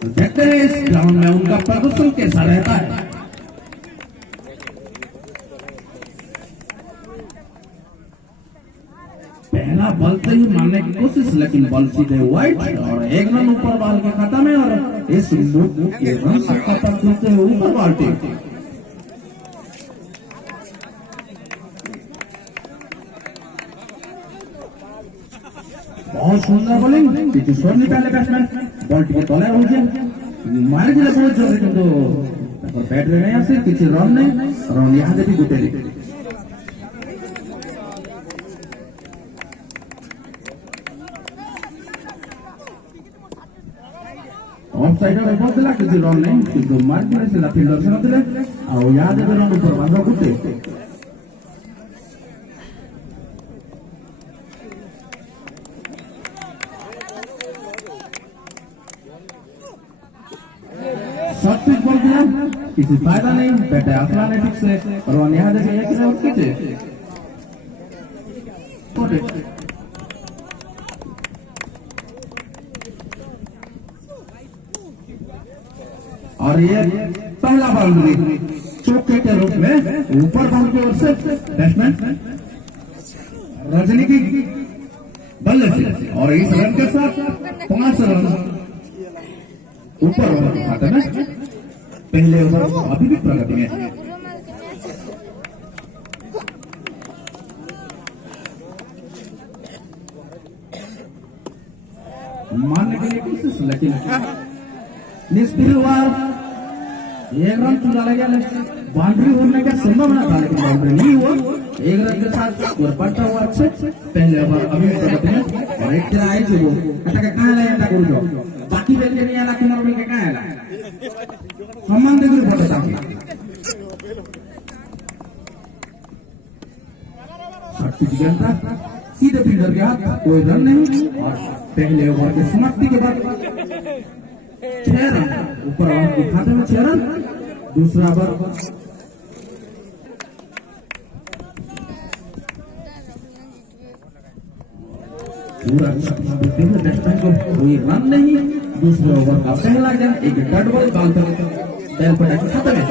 तो देखते हैं इस ग्राउंड में उनका प्रदर्शन कैसा रहता है। पहला बॉल से ही मारने की कोशिश, लेकिन बॉल सीधे वाइड और एक रन ऊपर बॉल के खाता में, और इस मूव के रन से खत्म करते हुए ऊपर बॉल टीम। बहुत सुंदर बॉलिंग किसी सोनी पहले बैट्समैन बॉल टी तले हो मारे बहुत जल्दी, किंतु बैट रे नहीं आसे किसी रन नहीं, रन यहाँ भी गुटेली ऑफ साइड रे बहुत दिला किसी रन नहीं, किंतु मार से फील्डर से नथिले आ यहाँ भी रन ऊपर बांधा गुटे। शॉर्ट पिच बॉल दिया, किसी फायदा नहीं, बैटे असला नहीं ठीक से, और यहाँ देखे एक ने खींचे और ये पहला बाउंड्री चौके के रूप में ऊपर बाउंड की ओर से बैट्समैन रजनी की बल्ले से, और इस रन के साथ 5 रन ऊपर वाले खाते में पहले ओवर अभी भी प्रगति में। मारने के लिए कोशिश, लेकिन निष्फल हुआ। एक रन चुना लगा, बाउंड्री होने का संभावना था, लेकिन बाउंड्री नहीं हुआ। एक रन के साथ स्कोर बढ़ता हुआ अच्छे पहले ओवर अभी भी प्रगति में, और एक तेरा आई थी वो कहाँ लाया था गुरु बाकी बेल के नहीं आला कुमार में क्या आला सम्मान देकर फोटो था शक्ति की जनता सीधे फील्डर के हाथ, कोई रन नहीं, और पहले ओवर की समाप्ति के बाद 6 रन ऊपर ओवर के खाते में 6 रन। दूसरा ओवर पूरा बैट्समैन को कोई रन नहीं। दूसरे ओवर का पहला गेंद एक डॉट बॉल बाल पर खत्म है।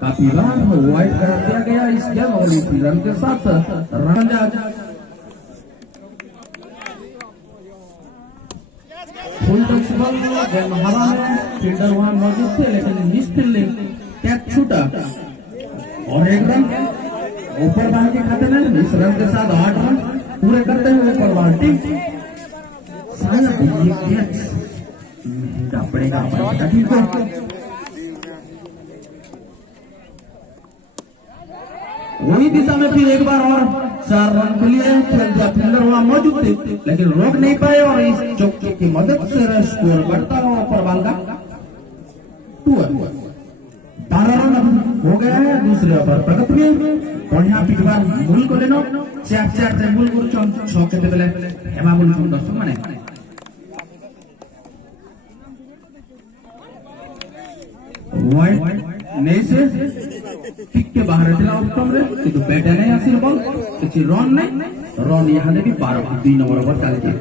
काफी बार वाइड कर दिया गया इस गेंद, और इस रन के साथ रन फुल टच बॉल गेंद हवा में, फील्डर वहां मौजूद थे, लेकिन निष्फल कैच छूटा और एक रन ऊपर बाहर के खाते में। इस रन के साथ 8 रन पूरे करते हुए ऊपर बाहर टीम। शायद ये कैच महंगा पड़ेगा टीम को। वही दिशा में फिर एक बार और 4 रन के लिए फील्डर वहां मौजूद थे, लेकिन रोक नहीं पाए, और इस चौके की मदद से स्कोर बढ़ता हुआ ऊपर बाल का 12 रन हो गया है। दूसरे ओवर प्रगति में बढ़िया पिटबार मूल को लेना 4 मूल को छके देले हेमा मूल दर्शक माने वाइड नहीं से पिक के बाहर दिला उत्तम रे, किंतु बैटे नहीं आसिल बॉल किसी रन नहीं, रन यहाँ भी 12 2 नंबर ओवर चलती है।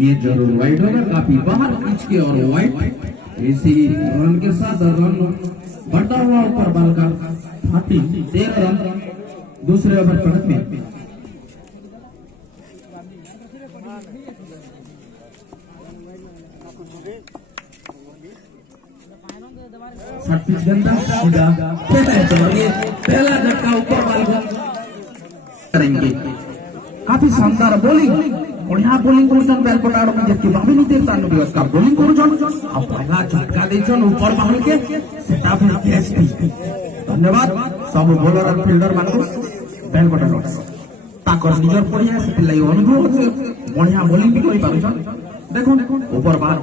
ये जरूर वाइड होगा, काफी बाहर पिच के और वाइड इसी रन के साथ रन बढ़ता हुआ ऊपर बॉल का 13 रन दूसरे ओवर प्रगति में। पहला झटका ऊपर बॉल को करेंगे। काफी शानदार बॉलिंग, बढ़िया बॉलिंग करुछन बेलपटाड़ में जेति भाभी नहीं देता अनुबियस का बॉलिंग करुछन। अब पहला झटका देछन ऊपर बॉल के सेटा फिर कैच भी। धन्यवाद सब बॉलर और फील्डर मानको बेलपटाड़ ताकर निजर पड़िया से लाई अनुभव अछि, बढ़िया बॉलिंग भी करि पारुछन। देखो ऊपर बार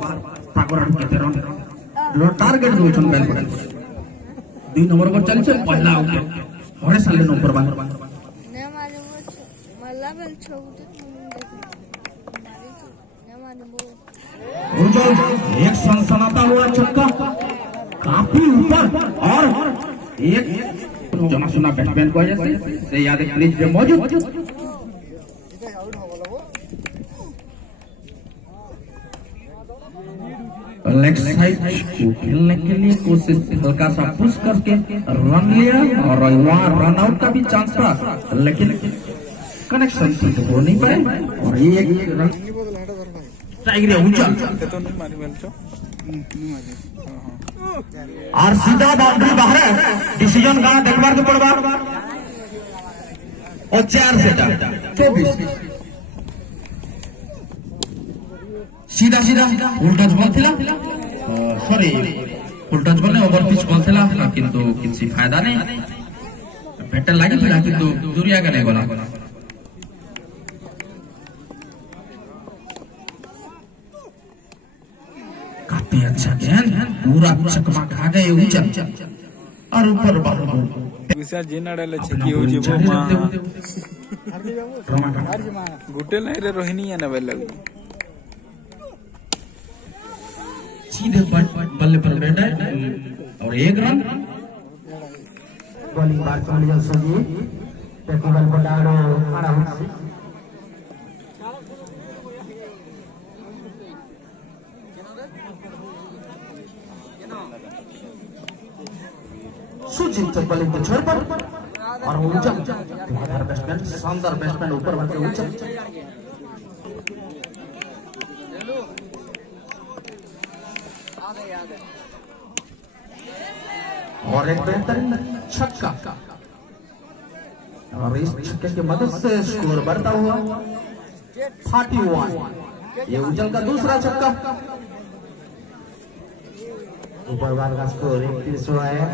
ताकर केते रन टारगेट दोछन बेलपटाड़ 2 नंबर पर चलছে पहला आउट हरे साले ऊपर बार एक सनसनाता हुआ छक्का काफी ऊपर और एक जनाशुना बैट्समैन को से याद क्रीज पे मौजूद। लेग साइड को खेलने के लिए कोशिश हल्का सा पुश करके रन लिया और वहाँ रन आउट का भी चांस था, लेकिन कनेक्शन हो नहीं पाए और ये एक रन टाइगर ऊंचा और सीधा बाउंड्री बाहर है। डिसीजन का देखबार के पड़वा और 4 से 24 सीधा सीधा उल्टा बल थिला, सॉरी उल्टा बल ने ओवर पिच बल थिला, किंतु किसी फायदा नहीं बैटर लागी थिला किंतु दूरिया का नहीं गला। काफी अच्छा गेंद पूरा चकमा खा गए ऊंचा और ऊपर बॉल विशाल जिनाडले छकी हो जीवो मा गुटे नहीं रे रोहिणी है ना बेल सीधे बल्ले पर बैठा है और 1 रन। बॉलिंग बार चलिए सजी टेक्निकल पटाड़ो आना हुई सुजीत बॉलिंग के छोर पर और ऊंचा बैट्समैन शानदार बैट्समैन ऊपर बनते ऊंचा और एक बेहतरीन छक्का और इस छक्के की मदद से स्कोर बढ़ता हुआ 41। ये उजल का दूसरा छक्का ऊपर वाल का स्कोर 31 हुआ है।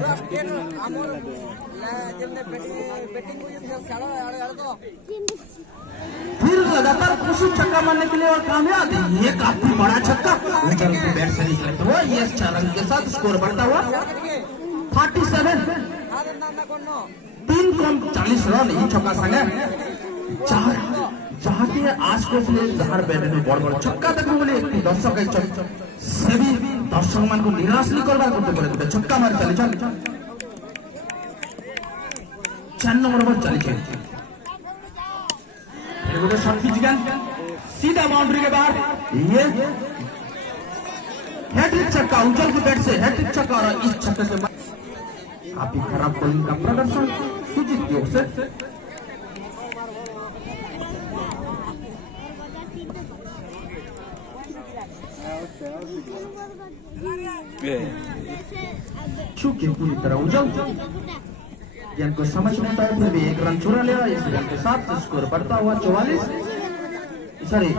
फिर लगातार कोशिश छक्का मारने के लिए और कामयाब ये काफी बड़ा छक्का उजल की बैट से निकले तो ये 4 रन के साथ स्कोर बढ़ता हुआ 37। 3 कम 40 रन ये छक्का संगे जहाँ के आसपास जहाँ बैठे में बड़ बड़ छक्का देखो बोले दर्शक से भी दर्शक मान को निराश नहीं करवा करते बोले छक्का मार चले चल 4 नंबर पर चले गोटे शॉट पिच गेंद सीधा बाउंड्री के बाहर ये हैट्रिक छक्का उज्जवल की बैट से हैट्रिक छक्का और इस छक्के के बाद काफी खराब बॉलिंग का प्रदर्शन सुजीत की ओर से। चूके पूरी तरह उज्जवल गेंद को समझ में आता है फिर भी 1 रन चुरा लिया। इस रन के साथ स्कोर बढ़ता हुआ 44। सॉरी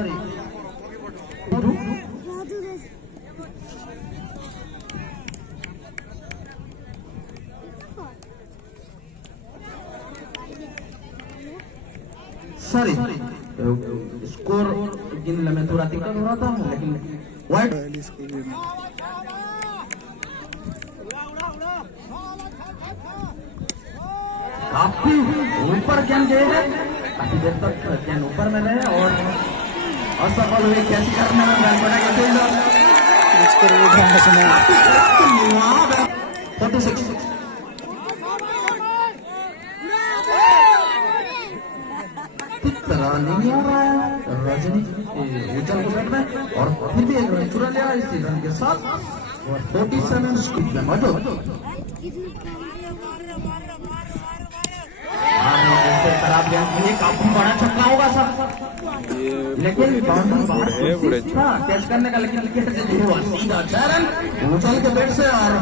सॉरी स्कोर गिनने में थोड़ा दिक्कत हो रहा था लेकिन वाइड काफी ऊपर गेंद गए हैं, काफी देर तक गेंद ऊपर में रहे और असफल हुए कैच करने में बैलपटा के फील्डर 46 नहीं आ रहा है रजनी उज्जवल को बैट में और फिर भी 1 रन चुरा लिया इस रन के साथ और 47 स्कोर में मौजूद। खराब गेंद ये काफी बड़ा छक्का होगा सर लेकिन बाउंड्री बाहर था कैच करने का लेकिन विकेट से नहीं हुआ। सीधा 4 रन उज्जवल के बैट से और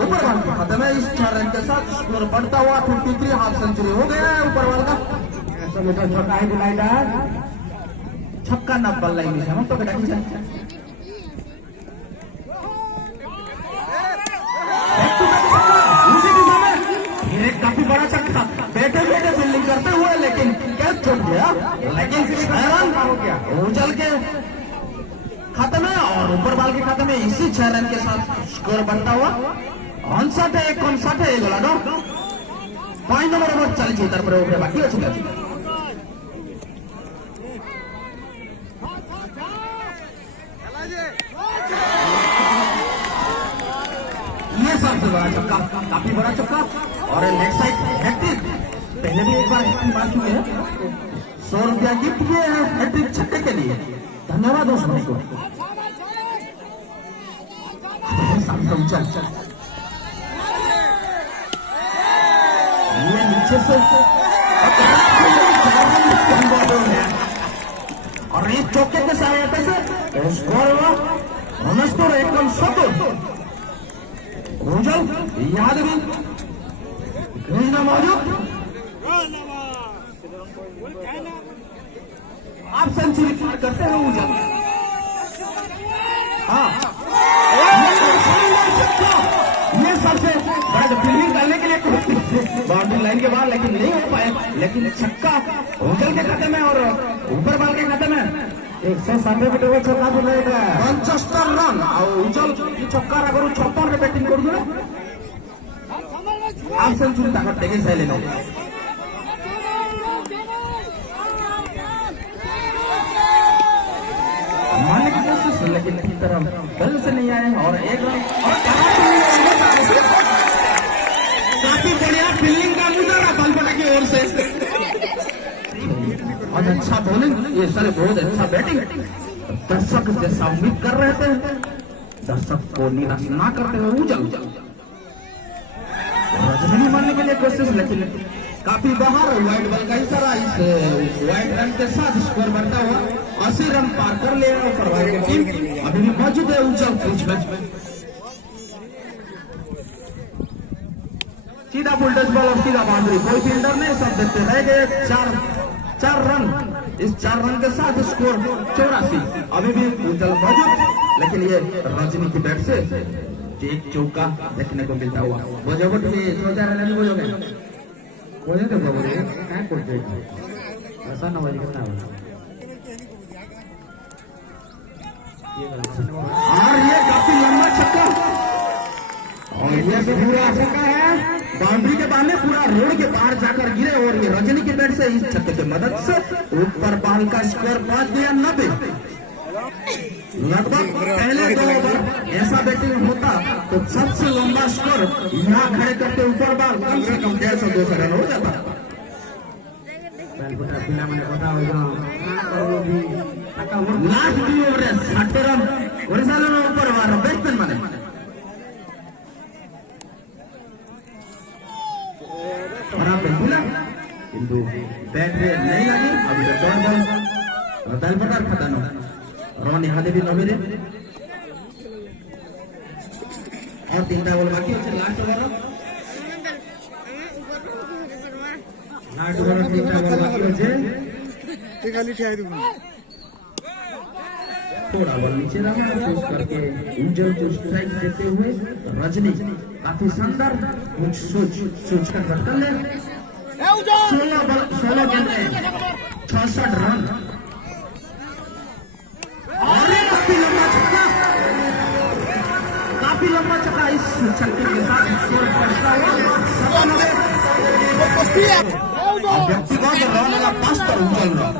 ऊपर वाल के खाते में इस 4 रन के साथ स्कोर बढ़ता हुआ 53 हाफ सेंचुरी हो गया है ऊपर वाल का। छक्का ही बुलाएगा छक्का ना बल लाइन में हम तो बेटा काफी बड़ा छक्का बैठे बैठे फील्डिंग करते हुए लेकिन कैच छूट गया लेकिन रन हो गया उज्जवल के खाते में और ऊपर बाल के खाते में इसी 6 रन के साथ स्कोर बढ़ता हुआ 59 है गोला दो पॉइंट नंबर 40 तरफ उठे बाकी अच्छी ये सबसे बड़ा छक्का काफी बड़ा चौका और लेग साइड हैट्रिक। पहले भी एक बार हैट्रिक मार चुके हैं। 100 रुपया गिफ्ट किए हैं हैट्रिक छक्के के लिए। धन्यवाद उस भाई को। चल ये नीचे से और इस चौके के सहायता से स्कोर हुआ 69 उजल यादवी कृष्णा मौजूद। आप सेंचुरी पार करते हैं उजल। हाँ ये सबसे बड़ा फील्डिंग करने के लिए बाउंड्री लाइन के बाहर लेकिन नहीं हो पाए। लेकिन छक्का उजल के खाते में और ऊपर बाल के खाते में 160 छक्का बुलाएगा 75 रन और उजल छक्का अगर 56 बैटिंग करूँ आप सेंचुरी ताकत देखे सही लेना। मानने की कोशिश लेकिन की तरफ बल से नहीं आए और एक रन और काफी बढ़िया फील्डिंग का मुजारा बालपटा की ओर से और अच्छा बॉलिंग। ये सर बहुत अच्छा बैटिंग। दर्शक जैसा उम्मीद कर रहे थे दर्शक को निराश ना करते हुए उजल रजनी मारने के लिए कोशिश लेकिन काफी बाहर। वाइड बॉल का इशारा। इस वाइड रन के साथ स्कोर बढ़ता हुआ 80 रन पार कर लिया और टीम अभी भी मौजूद है उजल क्रीज में। सीधा फुल बॉल और सीधा बाउंड्री। कोई फील्डर नहीं सब देखते रह गए। 4 रन। इस 4 रन के साथ स्कोर 84। अभी भी उजल मौजूद लेकिन ये रजनी की बैट से एक चौका देखने को मिलता हुआ। बोझोबट सोचा रन बोझोगे बोझे तो बोझे क्या करते ऐसा ना बजे कितना और ये काफी लंबा छक्का और ये भी पूरा छक्का है। बाउंड्री के बाहर पूरा रोड के बाहर जाकर गिरे और ये रजनी के बैट से इस छक्के की मदद से ऊपर बाल का स्कोर पहुंच गया 90। लगभग पहले 2 ओवर ऐसा बैटिंग होता तो सबसे लंबा स्कोर यहाँ खड़े करके ऊपर बाल कम से कम 150-200 रन हो जाता। लास्ट 2 ओवर 60 रन ऊपर बैट्समैन माने किंतु बैट में नहीं लगी। अभी तो दल पटार खतानो रन यहाँ भी नबीरे और 3टा बॉल बाकी है लास्ट ओवर। लास्ट ओवर 3टा बॉल बाकी है खाली ठहर थोड़ा बॉल नीचे रहा चूज करके उजल को स्ट्राइक देते हुए रजनी काफी शानदार कुछ सोच कर धक्का ले 16 गेंद में 66 रन और काफी लंबा छक्का इस छक्के के साथ स्कोर बढ़ता हुआ 97। व्यक्तिगत रन का 5 पर उजल रहा।